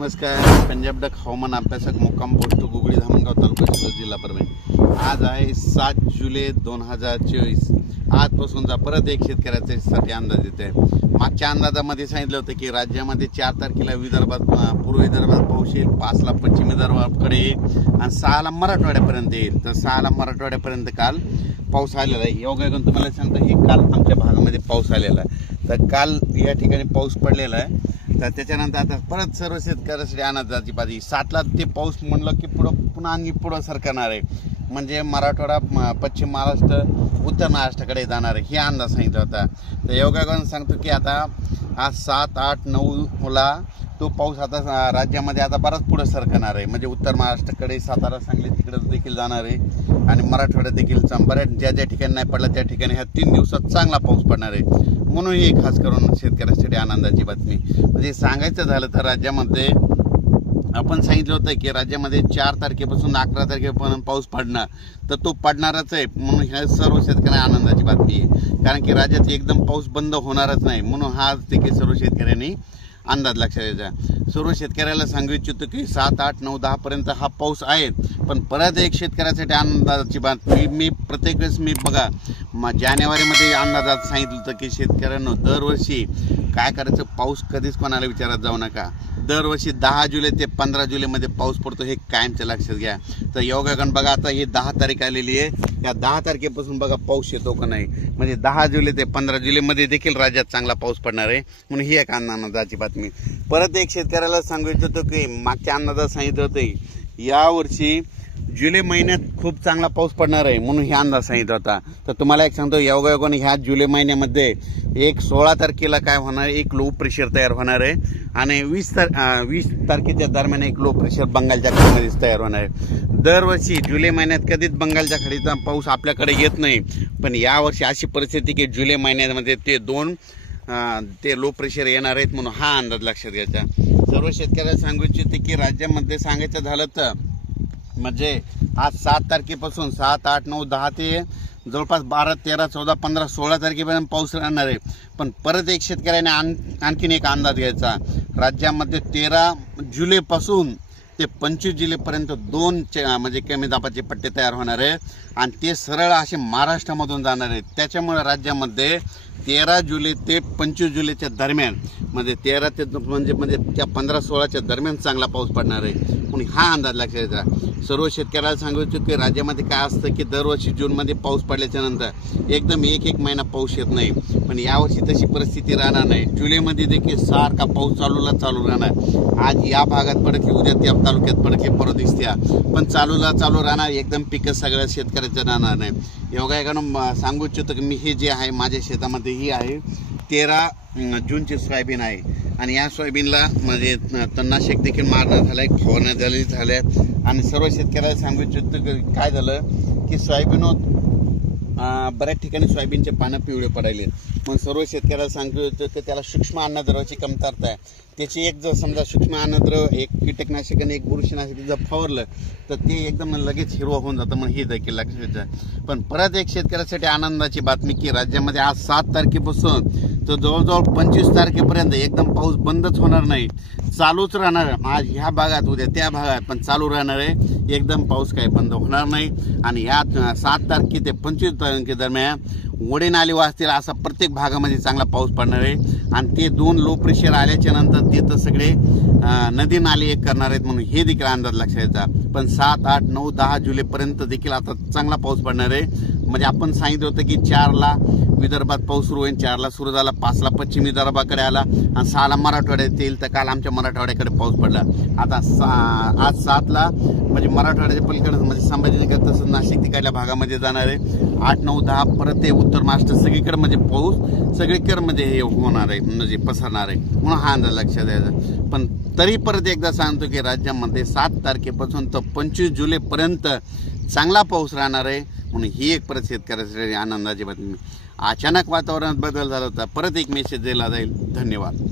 नमस्कार. पंजाब डक हवामान अभ्यासक मुक्काम पोस्ट गुगळी धामणगाव तालुका जिल्हा परभणी. आज आहे सात जुलै दोन हजार चोवीस. आजपासूनचा परत एक शेतकऱ्याच्यासाठी अंदाज येत आहे मागच्या अंदाजामध्ये सांगितलं होतं की राज्यामध्ये चार तारखेला विदर्भात पूर्व विदर्भात पाऊस येईल पाचला पश्चिम विदर्भाकडे येईल आणि सहाला मराठवाड्यापर्यंत येईल. तर सहाला मराठवाड्यापर्यंत काल पाऊस आलेला आहे. योगायोगाने तुम्हाला सांगतो हे काल आमच्या भागामध्ये पाऊस आलेला आहे. तर काल या ठिकाणी पाऊस पडलेला आहे. तर त्याच्यानंतर आता परत सर्व शेतकऱ्यासाठी अंदाजाची पाहिजे सातला ते पाऊस म्हणलं की पुढं पुन्हा आणि पुढं सरकणार आहे. म्हणजे मराठवाडा पश्चिम महाराष्ट्र उत्तर महाराष्ट्राकडे जाणार आहे. हे अंदाज सांगितला होता. तर योगायोगाने सांगतो की आता आज सात आठ नऊला तो पाऊस आता राज्यामध्ये आता बराच पुढं सरकणार आहे. म्हणजे उत्तर महाराष्ट्राकडे सातारा सांगली तिकडे देखील जाणार आहे. आणि मराठवाड्यात देखील बऱ्याच ज्या ज्या ठिकाणी नाही पडला त्या ठिकाणी ह्या तीन दिवसात चांगला पाऊस पडणार आहे. म्हणून ही खास करून शेतकऱ्यांसाठी आनंदाची बातमी. म्हणजे सांगायचं झालं तर राज्यामध्ये आपण सांगितलं होतं की राज्यामध्ये चार तारखेपासून अकरा तारखेपर्यंत पाऊस पडणार. तर तो पडणारच आहे. म्हणून ह्या सर्व शेतकऱ्यांना आनंदाची बातमी आहे. कारण की राज्यात एकदम पाऊस बंद होणारच नाही. म्हणून हा देखील सर्व शेतकऱ्यांनी अंदाज लक्षात यायचा सर्व शेतकऱ्याला सांगू इच्छितो की सात आठ नऊ दहापर्यंत हा पाऊस आहे पण परत एक शेतकऱ्यासाठी अंदाजाची बातमी मी प्रत्येक वेळेस मी बघा म जानेवारीमध्ये अंदाजात सांगितलं होतं की शेतकऱ्यांना दरवर्षी काय करायचं पाऊस कधीच कोणाला विचारात जाऊ नका. दरवर्षी दहा जुलै ते पंधरा जुलैमध्ये पाऊस पडतो हे कायमचं लक्षात घ्या. तर योगागण बघा आता ही दहा तारीख आलेली आहे. या दहा तारखेपासून बघा पाऊस येतो का नाही. म्हणजे दहा जुलै ते पंधरा जुलैमध्ये देखील राज्यात चांगला पाऊस पडणार आहे. म्हणून ही एक अंदाजाची बातमी. परत एक शेतकऱ्याला सांगू इच्छितो की मागच्या अंदाजात सांगितलं होतं यावर्षी जुलै महिन्यात खूप चांगला पाऊस पडणार आहे म्हणून हे अंदाज सांगितला होता. तर तुम्हाला एक सांगतो योगायोगाने ह्या जुलै महिन्यामध्ये एक सोळा तारखेला काय होणार एक लो प्रेशर तयार होणार आहे. आणि वीस तार वीस तारखेच्या दरम्यान एक लो प्रेशर बंगालच्या खाडीमध्येच तयार होणार आहे. दरवर्षी जुलै महिन्यात कधीच बंगालच्या खाडीचा पाऊस आपल्याकडे येत नाही. पण यावर्षी अशी परिस्थिती की जुलै महिन्यामध्ये ते दोन ते लो प्रेशर येणार आहेत म्हणून हा अंदाज लक्षात घ्यायचा. सर्व शेतकऱ्याला सांगू इच्छिते की राज्यामध्ये सांगायचं झालं तर म्हणजे आज सात तारखेपासून सात आठ नऊ दहा ते जवळपास बारा तेरा चौदा पंधरा सोळा तारखेपर्यंत पाऊस राहणार आहे. पण परत एक शेतकऱ्याने आण आणखीन एक अंदाज घ्यायचा. राज्यामध्ये तेरा जुलैपासून ते पंचवीस जुलैपर्यंत दोन चे- म्हणजे कमी दाबाचे पट्टे तयार होणार आहे. आणि ते सरळ असे महाराष्ट्रामधून जाणार आहेत. त्याच्यामुळे राज्यामध्ये तेरा जुलै ते पंचवीस जुलैच्या दरम्यान म्हणजे तेरा ते म्हणजे म्हणजे त्या पंधरा सोळाच्या दरम्यान चांगला पाऊस पडणार आहे. म्हणून हा अंदाज लक्षात येतात सर्व शेतकऱ्याला सांगू इच्छितो की राज्यामध्ये काय असतं की दरवर्षी जूनमध्ये पाऊस पडल्याच्या नंतर एकदम एक एक महिना पाऊस येत नाही. पण यावर्षी तशी परिस्थिती राहणार नाही. जुलैमध्ये देखील सारखा पाऊस चालूला चालू राहणार. आज या भागात पडत उद्या त्या तालुक्यात पडत परत दिसत्या पण चालूला चालू राहणार एकदम पिकं सगळ्या शेतकऱ्याचं राहणार नाही. योगायोगानं म- सांगू इच्छितो की मी हे जे आहे माझ्या शेतामध्ये ही आहे तेरा जूनची सोयाबीन आहे. आणि या सोयाबीनला म्हणजे तणनाशक देखील मारणं झालं आहे फवारण्या झाली झाल्या आणि सर्व शेतकऱ्याला सांगू इच्छितो काय झालं की सोयाबीन बऱ्याच ठिकाणी सोयाबीनचे पानं पिवळे पडायले मग सर्व शेतकऱ्याला सांगतो होतो की त्याला सूक्ष्म अन्नद्रवाची कमतरता आहे. त्याची एक जर समजा सूक्ष्म अन्नद्रव एक कीटकनाशक आणि एक बुरशीनाशक जर फवारलं तर ते एकदम लगेच हिरवं होऊन जातं. म्हणून हे देखील लक्षात पण परत एक शेतकऱ्यासाठी आनंदाची बातमी की राज्यामध्ये आज सात तारखेपासून तर जवळजवळ पंचवीस तारखेपर्यंत एकदम पाऊस बंदच होणार नाही. चालूच राहणार आज ह्या भागात उद्या त्या भागात पण चालू राहणार आहे. एकदम पाऊस काही बंद होणार नाही. आणि ह्या सात तारखे ते पंचवीस तारखे दरम्यान वडे नाले वाचतील असा प्रत्येक भागामध्ये चांगला पाऊस पडणार आहे. आणि ते दोन लो प्रेशर आल्याच्यानंतर ते तर सगळे नदी नाले एक करणार आहेत म्हणून हे देखील अंदाज लक्षात येतात पण सात आठ नऊ दहा जुलैपर्यंत देखील आता चांगला पाऊस पडणार आहे. म्हणजे आपण सांगितलं होतं की चारला विदर्भात पाऊस सुरू होईल चारला सुरू झाला पाचला पश्चिम विदर्भाकडे आला आणि सहाला मराठवाड्यात येईल तर काल आमच्या मराठवाड्याकडे पाऊस पडला. आता सा आज सातला म्हणजे मराठवाड्याच्या पलीकडे म्हणजे संभाजीनगर तसंच नाशिक तिकडल्या भागामध्ये जाणार आहे. आठ नऊ दहा परत ते उत्तर महाराष्ट्र सगळीकडे म्हणजे पाऊस सगळीकडे म्हणजे हे होणार आहे म्हणजे पसरणार आहे. म्हणून हा अंदाज लक्षात द्यायचा पण तरी परत एकदा सांगतो की राज्यामध्ये सात तारखेपासून तर पंचवीस जुलैपर्यंत चांगला पाऊस राहणार आहे म्हणून ही एक परत शेतकऱ्यासाठी आनंदाची बातमी. अचानक वातावरणात बदल झाला होता. परत एक मेसेज दिला जाईल. धन्यवाद.